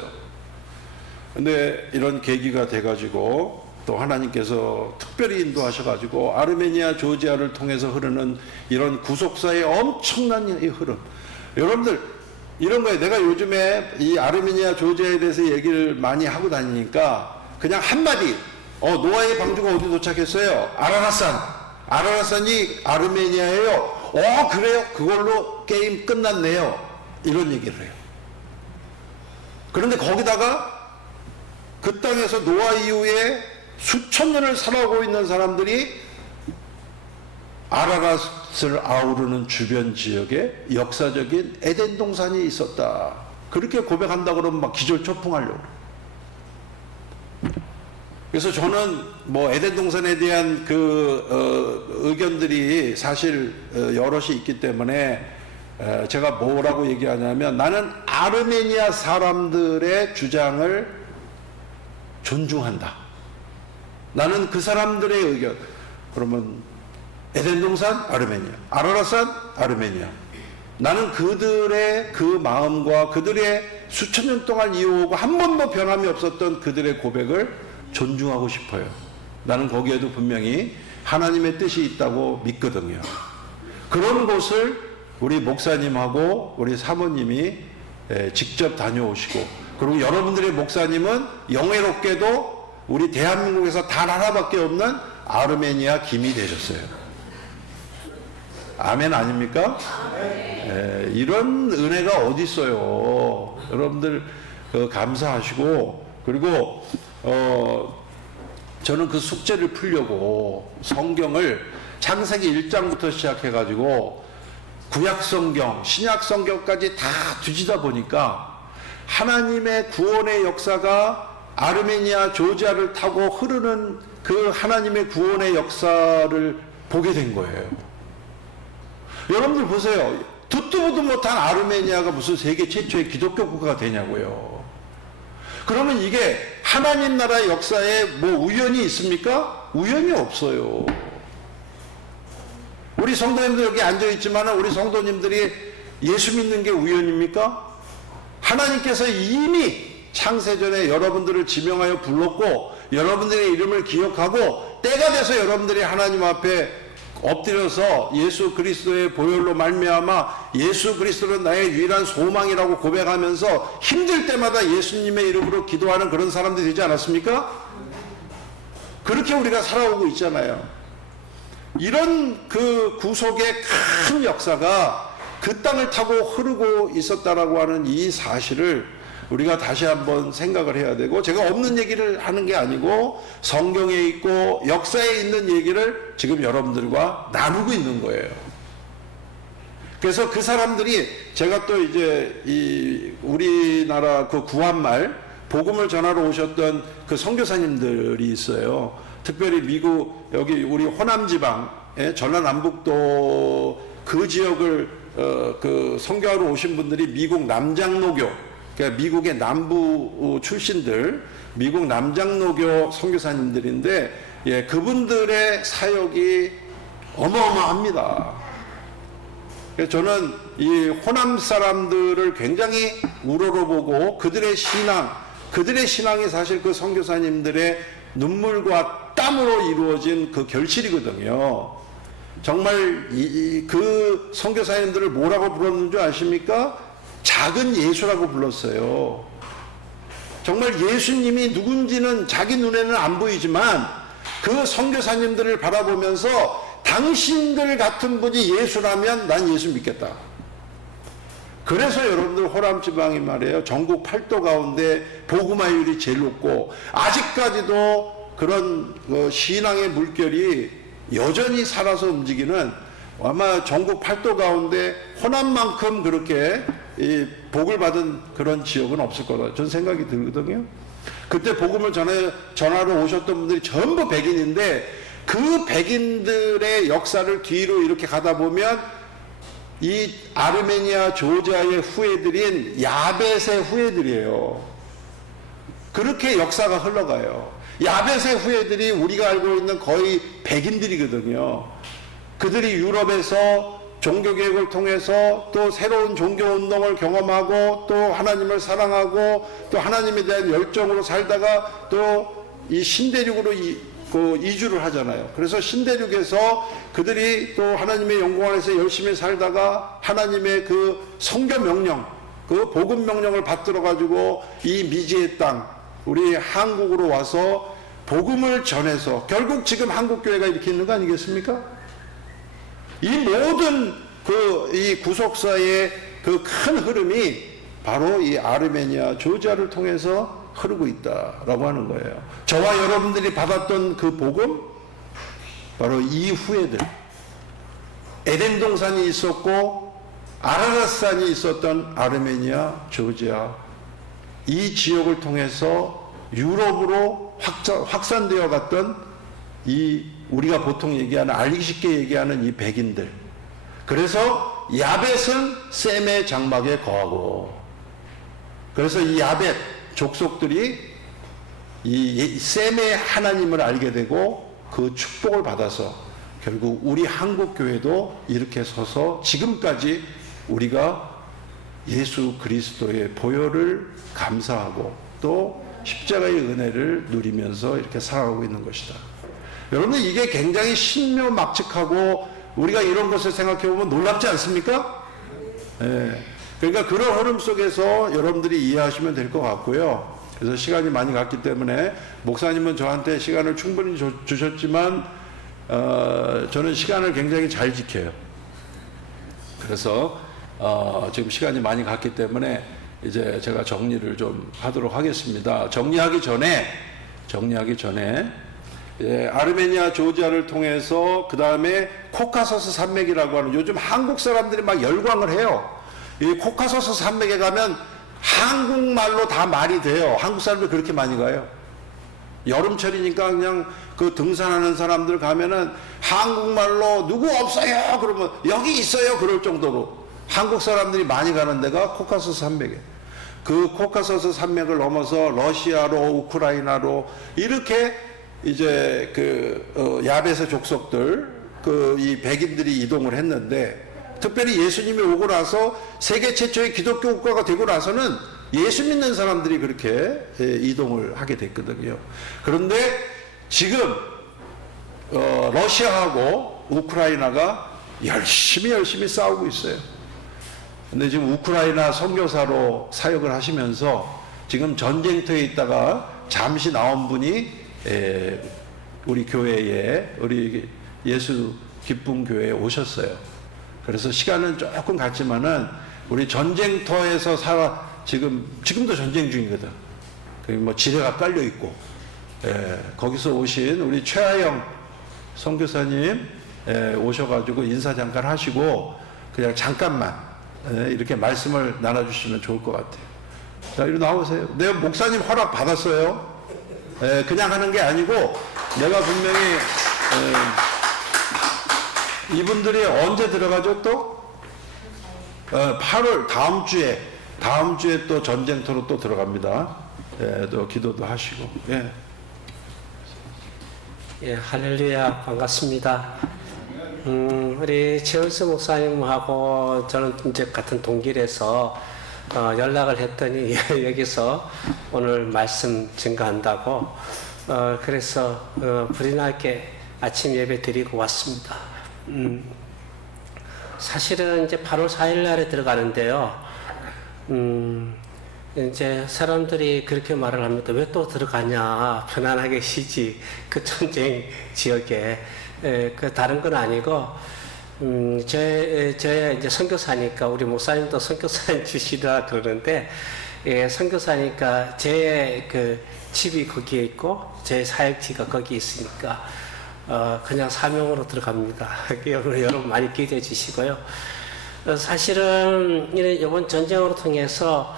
근데 이런 계기가 돼가지고 또 하나님께서 특별히 인도하셔가지고 아르메니아, 조지아를 통해서 흐르는 이런 구속사의 엄청난 이 흐름. 여러분들, 이런 거예요. 내가 요즘에 이 아르메니아, 조지아에 대해서 얘기를 많이 하고 다니니까 그냥 한마디, 노아의 방주가 어디 도착했어요? 아라라산. 아라라산이 아르메니아예요. 그래요? 그걸로 게임 끝났네요. 이런 얘기를 해요. 그런데 거기다가 그 땅에서 노아 이후에 수천 년을 살아오고 있는 사람들이 아라랏을 아우르는 주변 지역에 역사적인 에덴 동산이 있었다. 그렇게 고백한다 그러면 막 기절초풍하려고. 그래서 저는 뭐 에덴 동산에 대한 의견들이 사실 여럿이 있기 때문에 제가 뭐라고 얘기하냐면 나는 아르메니아 사람들의 주장을 존중한다. 나는 그 사람들의 의견. 그러면 에덴 동산 아르메니아, 아라랏산 아르메니아. 나는 그들의 그 마음과 그들의 수천 년 동안 이어오고 한 번도 변함이 없었던 그들의 고백을 존중하고 싶어요. 나는 거기에도 분명히 하나님의 뜻이 있다고 믿거든요. 그런 곳을 우리 목사님하고 우리 사모님이 직접 다녀오시고, 그리고 여러분들의 목사님은 영예롭게도 우리 대한민국에서 단 하나밖에 없는 아르메니아 김이 되셨어요. 아멘 아닙니까? 이런 은혜가 어디 있어요. 여러분들 감사하시고, 그리고 저는 그 숙제를 풀려고 성경을 창세기 1장부터 시작해가지고 구약성경, 신약성경까지 다 뒤지다 보니까 하나님의 구원의 역사가 아르메니아, 조지아를 타고 흐르는 그 하나님의 구원의 역사를 보게 된 거예요. 여러분들 보세요. 듣도 보도 못한 아르메니아가 무슨 세계 최초의 기독교 국가가 되냐고요. 그러면 이게 하나님 나라의 역사에 뭐 우연이 있습니까? 우연이 없어요. 우리 성도님들 여기 앉아있지만 우리 성도님들이 예수 믿는 게 우연입니까? 하나님께서 이미 창세전에 여러분들을 지명하여 불렀고 여러분들의 이름을 기억하고 때가 돼서 여러분들이 하나님 앞에 엎드려서 예수 그리스도의 보혈로 말미암아 예수 그리스도는 나의 유일한 소망이라고 고백하면서 힘들 때마다 예수님의 이름으로 기도하는 그런 사람들이 되지 않았습니까? 그렇게 우리가 살아오고 있잖아요. 이런 그 구속의 큰 역사가 그 땅을 타고 흐르고 있었다라고 하는 이 사실을 우리가 다시 한번 생각을 해야 되고, 제가 없는 얘기를 하는 게 아니고 성경에 있고 역사에 있는 얘기를 지금 여러분들과 나누고 있는 거예요. 그래서 그 사람들이, 제가 또 이제 이 우리나라 그 구한말 복음을 전하러 오셨던 그 선교사님들이 있어요. 특별히 미국 여기 우리 호남 지방, 전라남북도 그 지역을 그 선교하러 오신 분들이 미국 남장로교, 그러니까 미국의 남부 출신들, 미국 남장로교 선교사님들인데, 예, 그분들의 사역이 어마어마합니다. 그래서 저는 이 호남 사람들을 굉장히 우러러보고 그들의 신앙이 사실 그 선교사님들의 눈물과 땀으로 이루어진 그 결실이거든요. 정말 그 선교사님들을 뭐라고 불렀는 줄 아십니까? 작은 예수라고 불렀어요. 정말 예수님이 누군지는 자기 눈에는 안 보이지만 그 선교사님들을 바라보면서 당신들 같은 분이 예수라면 난 예수 믿겠다. 그래서 여러분들 호남 지방이 말이에요, 전국 8도 가운데 복음화율이 제일 높고 아직까지도 그런 신앙의 물결이 여전히 살아서 움직이는, 아마 전국 8도 가운데 호남만큼 그렇게 이 복을 받은 그런 지역은 없을 거다, 저는 생각이 들거든요. 그때 복음을 전하러 오셨던 분들이 전부 백인인데, 그 백인들의 역사를 뒤로 이렇게 가다 보면 이 아르메니아 조지아의 후예들인 야벳의 후예들이에요. 그렇게 역사가 흘러가요. 야벳의 후예들이 우리가 알고 있는 거의 백인들이거든요. 그들이 유럽에서 종교개혁을 통해서 또 새로운 종교운동을 경험하고 또 하나님을 사랑하고 또 하나님에 대한 열정으로 살다가 또 이 신대륙으로 이주를 하잖아요. 그래서 신대륙에서 그들이 또 하나님의 영광 안에서 열심히 살다가 하나님의 그 성교 명령, 그 복음 명령을 받들어 가지고 이 미지의 땅, 우리 한국으로 와서 복음을 전해서 결국 지금 한국교회가 이렇게 있는 거 아니겠습니까? 이 모든 이 구속사의 그 큰 흐름이 바로 이 아르메니아 조지아를 통해서 흐르고 있다라고 하는 거예요. 저와 여러분들이 받았던 그 복음, 바로 이 후예들, 에덴 동산이 있었고 아라랏산이 있었던 아르메니아 조지아, 이 지역을 통해서 유럽으로 확산되어 갔던 이 우리가 보통 얘기하는, 알기 쉽게 얘기하는 이 백인들. 그래서 야벳은 셈의 장막에 거하고, 그래서 이 야벳 족속들이 이 셈의 하나님을 알게 되고 그 축복을 받아서 결국 우리 한국교회도 이렇게 서서 지금까지 우리가 예수 그리스도의 보혈을 감사하고 또 십자가의 은혜를 누리면서 이렇게 살아가고 있는 것이다. 여러분, 이게 굉장히 신묘막측하고 우리가 이런 것을 생각해 보면 놀랍지 않습니까? 네. 그러니까 그런 흐름 속에서 여러분들이 이해하시면 될 것 같고요. 그래서 시간이 많이 갔기 때문에 목사님은 저한테 시간을 충분히 주셨지만 저는 시간을 굉장히 잘 지켜요. 그래서 지금 시간이 많이 갔기 때문에 이제 제가 정리를 좀 하도록 하겠습니다. 정리하기 전에 아르메니아 조지아를 통해서 그 다음에 코카소스 산맥이라고 하는, 요즘 한국 사람들이 막 열광을 해요. 이 코카소스 산맥에 가면 한국말로 다 말이 돼요. 한국 사람들 그렇게 많이 가요. 여름철이니까 그냥 그 등산하는 사람들 가면은 한국말로 누구 없어요? 그러면 여기 있어요? 그럴 정도로 한국 사람들이 많이 가는 데가 코카소스 산맥이에요. 그 코카소스 산맥을 넘어서 러시아로, 우크라이나로 이렇게 이제 야벳의 족속들, 이 백인들이 이동을 했는데, 특별히 예수님이 오고 나서 세계 최초의 기독교 국가가 되고 나서는 예수 믿는 사람들이 그렇게 이동을 하게 됐거든요. 그런데 지금 러시아하고 우크라이나가 열심히 싸우고 있어요. 근데 지금 우크라이나 선교사로 사역을 하시면서 지금 전쟁터에 있다가 잠시 나온 분이 우리 교회에, 우리 예수 기쁨 교회에 오셨어요. 그래서 시간은 조금 갔지만은 우리 전쟁터에서 지금도 전쟁 중이거든. 뭐 지뢰가 깔려 있고, 거기서 오신 우리 최하영 선교사님 오셔가지고 인사 잠깐 하시고 그냥 잠깐만 이렇게 말씀을 나눠주시면 좋을 것 같아요. 자, 이리 나오세요. 내가 목사님 허락 받았어요. 그냥 하는 게 아니고 내가 분명히 이분들이 언제 들어가죠 또? 8월 다음 주에 또 전쟁터로 또 들어갑니다. 또 기도도 하시고. 예, 할렐루야, 반갑습니다. 우리 최은수 목사님하고 저는 이제 같은 동길에서 연락을 했더니 여기서 오늘 말씀 증거한다고 그래서 불이 나게 아침 예배 드리고 왔습니다. 사실은 이제 8월 4일 날에 들어가는데요. 이제 사람들이 그렇게 말을 합니다. 왜 또 들어가냐? 편안하게 쉬지. 그 전쟁 지역에. 그 다른 건 아니고, 제 이제 선교사니까, 우리 목사님도 선교사님 주시라 그러는데, 선교사니까 제 그 집이 거기에 있고, 제 사역지가 거기 있으니까, 그냥 사명으로 들어갑니다. 여러분 많이 기대해 주시고요. 사실은 이번 전쟁으로 통해서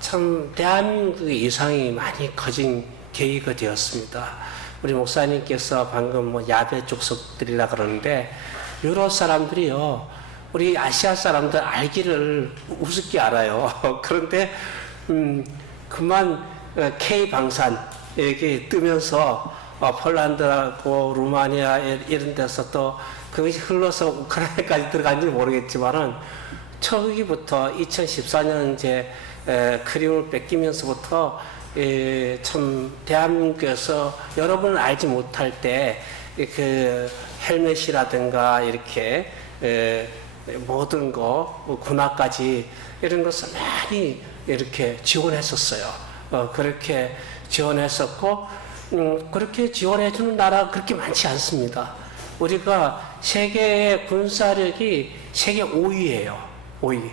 참 대한민국의 위상이 많이 커진 계기가 되었습니다. 우리 목사님께서 방금 뭐 야베 족속들이라 그러는데 유럽 사람들이요, 우리 아시아 사람들 알기를 우습게 알아요. 그런데 그만 K 방산에게 뜨면서 폴란드하고 루마니아 이런 데서 또 그것이 흘러서 우크라이나까지 들어간지 모르겠지만은 초기부터 2014년 이제 크림을 뺏기면서부터 참 대한민국에서 여러분은 알지 못할 때 그 헬멧이라든가 이렇게 모든 거 군화까지 이런 것을 많이 이렇게 지원했었어요. 그렇게 지원했었고 그렇게 지원해주는 나라가 그렇게 많지 않습니다. 우리가 세계의 군사력이 세계 5위예요. 5위.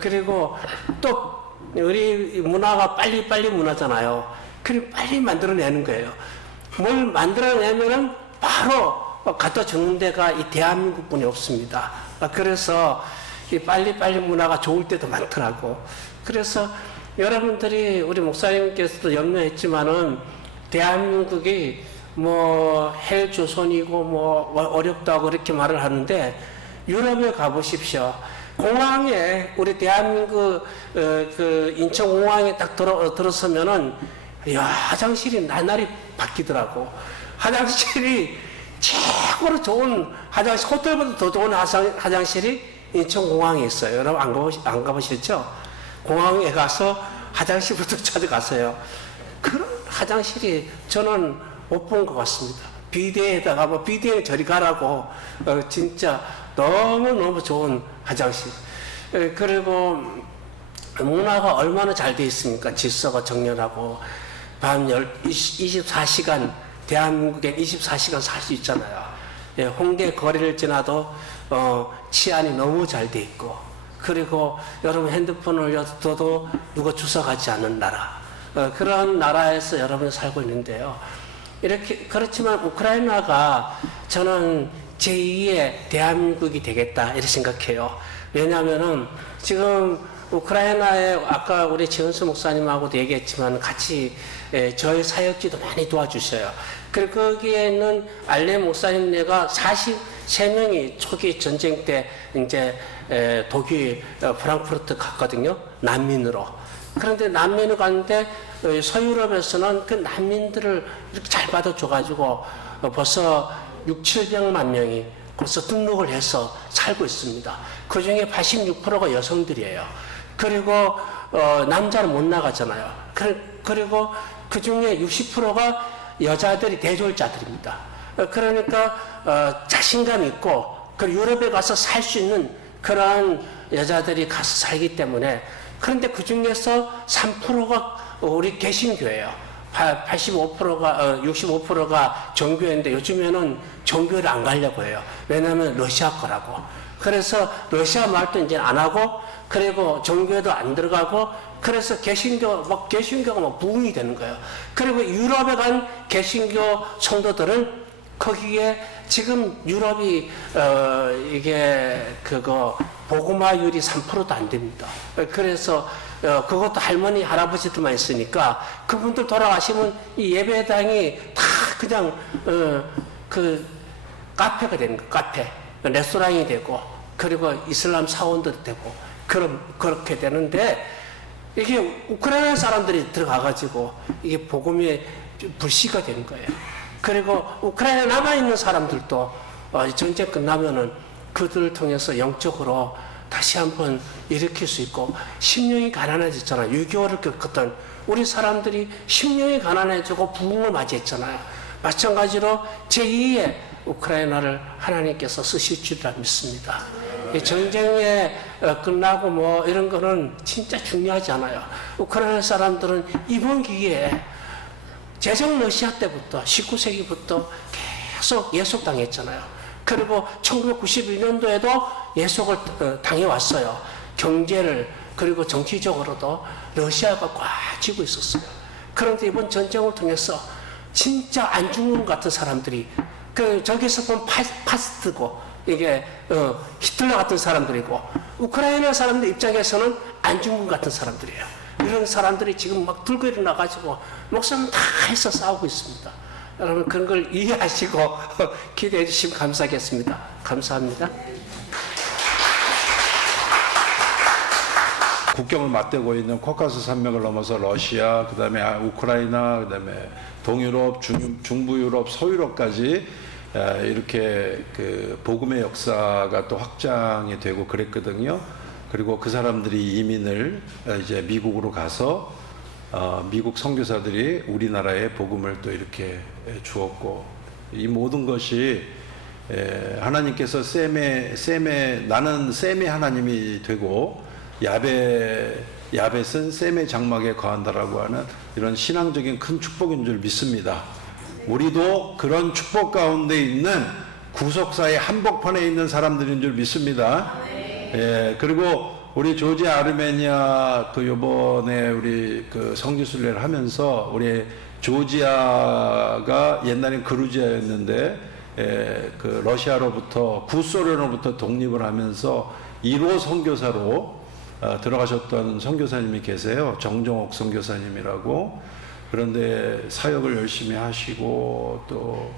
그리고 또 우리 문화가 빨리빨리 문화잖아요. 그리고 빨리 만들어내는 거예요. 뭘 만들어내면은 바로 갖다 주는 데가 이 대한민국뿐이 없습니다. 그래서 이 빨리빨리 문화가 좋을 때도 많더라고. 그래서 여러분들이 우리 목사님께서도 염려했지만은 대한민국이 뭐 헬조선이고 뭐 어렵다고 그렇게 말을 하는데 유럽에 가보십시오. 공항에 우리 대한민국 그 인천공항에 딱 들어서면은 야, 화장실이 날날이 바뀌더라고. 화장실이 최고로 좋은 화장실, 호텔보다 더 좋은 화장실이 인천공항에 있어요. 여러분 안 가보셨죠? 공항에 가서 화장실부터 찾아가세요. 그런 화장실이 저는 못 본 것 같습니다. 비대에다가 뭐 비대에 저리 가라고 진짜 너무너무 좋은 화장실. 그리고 문화가 얼마나 잘 돼 있습니까? 질서가 정연하고 밤 24시간 대한민국에 24시간 살 수 있잖아요. 홍대 거리를 지나도 치안이 너무 잘 돼 있고 그리고 여러분 핸드폰을 올려도 누가 주워가지 않는 나라. 그런 나라에서 여러분이 살고 있는데요. 이렇게 그렇지만 우크라이나가 저는 제2의 대한민국이 되겠다 이렇게 생각해요. 왜냐하면은 지금 우크라이나에 아까 우리 최은수 목사님하고도 얘기했지만 같이 저희 사역지도 많이 도와주셔요. 그리고 거기에 있는 알레 목사님네가 43명이 초기 전쟁 때 이제 독일 프랑크푸르트 갔거든요. 난민으로. 그런데 난민을 갔는데 서유럽에서는 그 난민들을 이렇게 잘 받아줘가지고 벌써 600~700만 명이 벌써 등록을 해서 살고 있습니다. 그 중에 86%가 여성들이에요. 그리고 남자는 못 나가잖아요. 그리고 그 중에 60%가 여자들이 대졸자들입니다. 그러니까 자신감 있고 그 유럽에 가서 살 수 있는 그러한 여자들이 가서 살기 때문에 그런데 그 중에서 3%가 우리 개신교예요. 85%가 65%가 종교인데 요즘에는 종교를 안 가려고 해요. 왜냐하면 러시아 거라고. 그래서 러시아 말도 이제 안 하고 그리고 종교에도 안 들어가고 그래서 개신교가 막 부흥이 되는 거예요. 그리고 유럽에 간 개신교 성도들은 거기에 지금 유럽이 이게 그거 복음화율이 3%도 안 됩니다. 그래서 그것도 할머니 할아버지들만 있으니까 그분들 돌아가시면 이 예배당이 다 그냥 그 카페가 되는 거예요. 카페, 레스토랑이 되고 그리고 이슬람 사원도 되고 그렇게 되는데 이게 우크라이나 사람들이 들어가가지고 이게 복음이 불씨가 되는 거예요. 그리고 우크라이나 남아있는 사람들도 전쟁 끝나면은 그들을 통해서 영적으로 다시 한번 일으킬 수 있고 심령이 가난해졌잖아요. 6.25를 겪었던 우리 사람들이 심령이 가난해지고 부흥을 맞이했잖아요. 마찬가지로 제2의 우크라이나를 하나님께서 쓰실 줄 믿습니다. 이 전쟁에 끝나고 뭐 이런 거는 진짜 중요하지 않아요. 우크라이나 사람들은 이번 기회에 제정 러시아 때부터 19세기부터 계속 예속당했잖아요. 그리고 1991년도에도 예속을 당해왔어요. 경제를 그리고 정치적으로도 러시아가 꽉 쥐고 있었어요. 그런데 이번 전쟁을 통해서 진짜 안중근 같은 사람들이 저기서 보면 파스트고 이게 히틀러 같은 사람들이고 우크라이나 사람들 입장에서는 안중근 같은 사람들이에요. 이런 사람들이 지금 막 들고 일어나가지고 목사님 다 해서 싸우고 있습니다. 여러분 그런 걸 이해하시고 기대해 주시면 감사하겠습니다. 감사합니다. 국경을 맞대고 있는 코카스 산맥을 넘어서 러시아, 그다음에 우크라이나, 그다음에 동유럽, 중부유럽, 서유럽까지 이렇게 그 복음의 역사가 또 확장이 되고 그랬거든요. 그리고 그 사람들이 이민을 이제 미국으로 가서 미국 선교사들이 우리나라에 복음을 또 이렇게 주었고 이 모든 것이 하나님께서 나는 셈의 하나님이 되고 야벳은 셈의 장막에 거한다라고 하는 이런 신앙적인 큰 축복인 줄 믿습니다. 우리도 그런 축복 가운데 있는 구속사의 한복판에 있는 사람들인 줄 믿습니다. 그리고 우리 조지아 아르메니아 요번에 우리 성지순례를 하면서 우리 조지아가 옛날엔 그루지아였는데 그 러시아로부터 구소련으로부터 독립을 하면서 1호 선교사로 들어가셨던 선교사님이 계세요. 정정옥 선교사님이라고. 그런데 사역을 열심히 하시고 또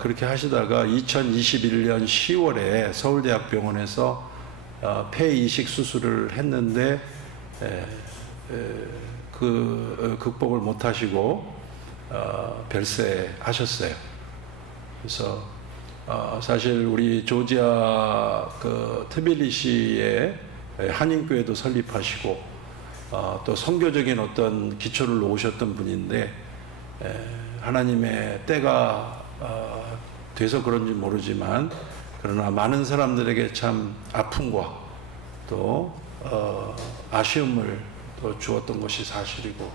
그렇게 하시다가 2021년 10월에 서울대학병원에서 폐 이식 수술을 했는데 극복을 못 하시고 별세하셨어요. 그래서 사실 우리 조지아 트빌리시에 한인교회도 설립하시고 또 선교적인 어떤 기초를 놓으셨던 분인데 하나님의 때가 돼서 그런지 모르지만 그러나 많은 사람들에게 참 아픔과 또 아쉬움을 또 주었던 것이 사실이고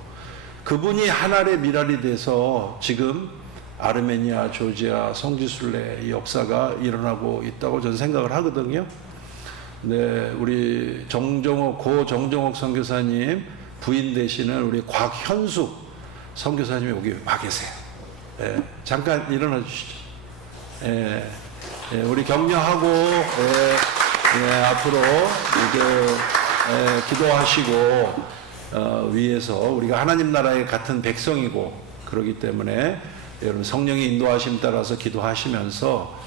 그분이 하나의 미랄이 돼서 지금 아르메니아, 조지아 성지순례 역사가 일어나고 있다고 저는 생각을 하거든요. 네, 우리 고 정정옥 선교사님 부인 되시는 우리 곽현숙 선교사님이 여기 와 계세요. 잠깐 일어나 주시죠. 우리 격려하고 앞으로 기도하시고 위에서 우리가 하나님 나라의 같은 백성이고 그러기 때문에 여러분 성령의 인도하심 따라서 기도하시면서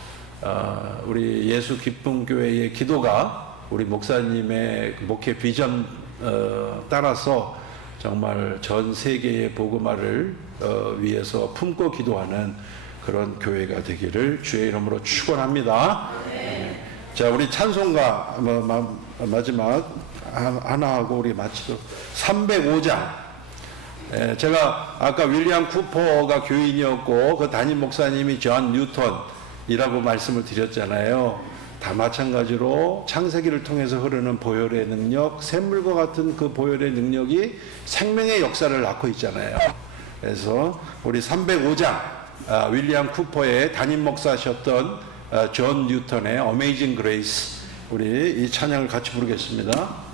우리 예수 기쁨 교회의 기도가 우리 목사님의 목회 비전 따라서 정말 전 세계의 복음화를 위해서 품고 기도하는 그런 교회가 되기를 주의 이름으로 축원합니다. 자, 우리 찬송가 마지막 하나 하고 우리 마치도록 305장 제가 아까 윌리엄 쿠퍼가 교인이었고 그 담임 목사님이 존 뉴턴이라고 말씀을 드렸잖아요. 다 마찬가지로 창세기를 통해서 흐르는 보혈의 능력, 샘물과 같은 그 보혈의 능력이 생명의 역사를 낳고 있잖아요. 그래서 우리 305장 윌리엄 쿠퍼의 담임 목사셨던 존 뉴턴의 어메이징 그레이스, 우리 이 찬양을 같이 부르겠습니다.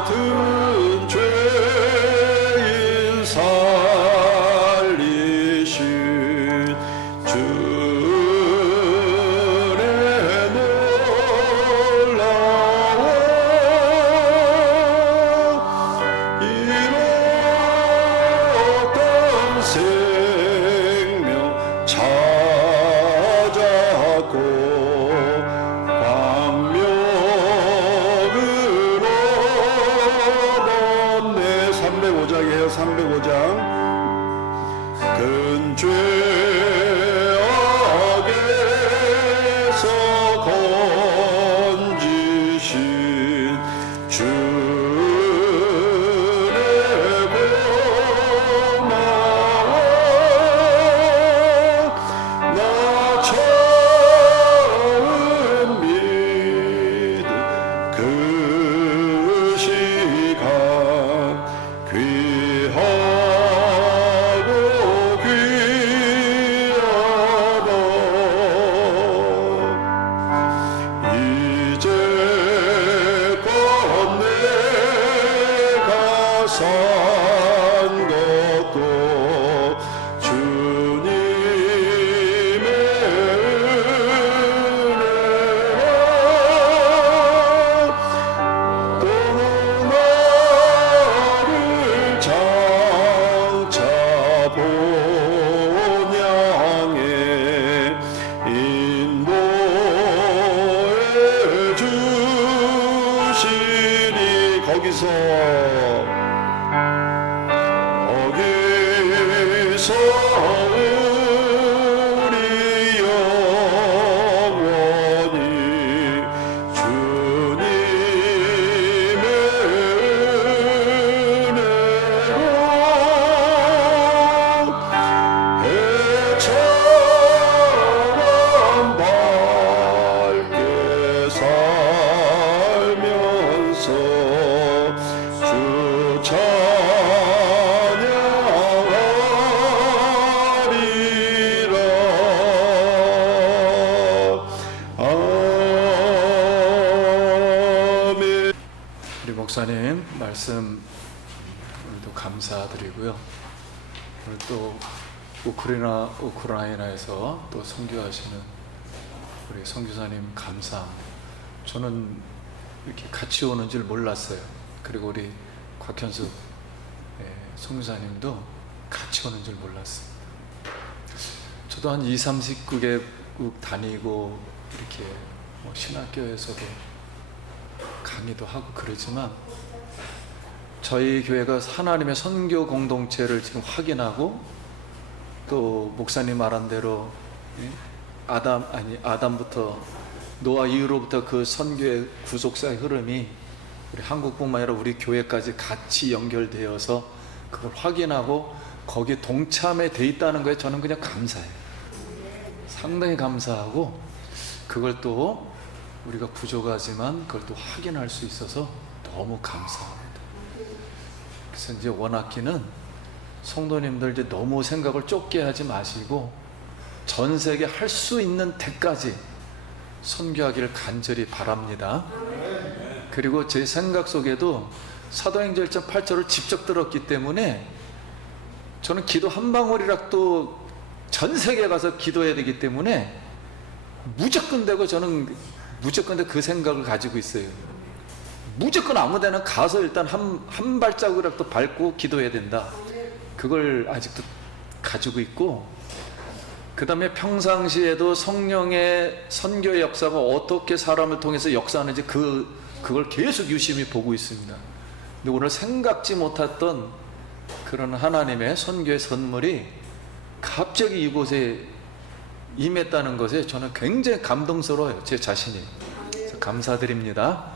같은 죄인 살리신 주의 놀라운 이뤘던 생명 찾았고 광명으로 얻네. 305장이에요. 305장. 근 죄악에서 건지신 주의 고마워. 나 처음 믿은 그 시간 귀하고 귀하다. 이제껏 내가 산 것도 주님의 은혜라. 또는 나를 장차 본향에 인도해 주시니. 거기서 우리 영원히 주님의 은혜로 해처럼 밝게 살면서 주 찬양하리라. 아멘. 우리 목사님 말씀 오늘도 감사드리고요. 오늘 또 우크라이나에서 또 선교하시는 우리 선교사님 감사합니다. 저는 이렇게 같이 오는 줄 몰랐어요. 그리고 우리 곽현수 선교사님도 같이 오는 줄 몰랐습니다. 저도 한 30국국 다니고 이렇게 뭐 신학교에서도 강의도 하고 그러지만 저희 교회가 하나님의 선교 공동체를 지금 확인하고 또 목사님 말한 대로 아담부터 노아 이후로부터 그 선교의 구속사의 흐름이 우리 한국뿐만 아니라 우리 교회까지 같이 연결되어서 그걸 확인하고 거기에 동참에 돼 있다는 거에 저는 그냥 감사해요. 상당히 감사하고 그걸 또 우리가 부족하지만 그걸 또 확인할 수 있어서 너무 감사합니다. 그래서 이제 원학기는 성도님들 이제 너무 생각을 좁게 하지 마시고 전 세계 할 수 있는 데까지 선교하기를 간절히 바랍니다. 그리고 제 생각 속에도 사도행전 1장 8절을 직접 들었기 때문에 저는 기도 한 방울이라도 전 세계에 가서 기도해야 되기 때문에 무조건 되고 저는 무조건 그 생각을 가지고 있어요. 무조건 아무 데나 가서 일단 한 발자국이라도 밟고 기도해야 된다. 그걸 아직도 가지고 있고, 그 다음에 평상시에도 성령의 선교의 역사가 어떻게 사람을 통해서 역사하는지 그 그걸 계속 유심히 보고 있습니다. 근데 오늘 생각지 못했던 그런 하나님의 선교의 선물이 갑자기 이곳에 임했다는 것에 저는 굉장히 감동스러워요. 제 자신이. 그래서 감사드립니다.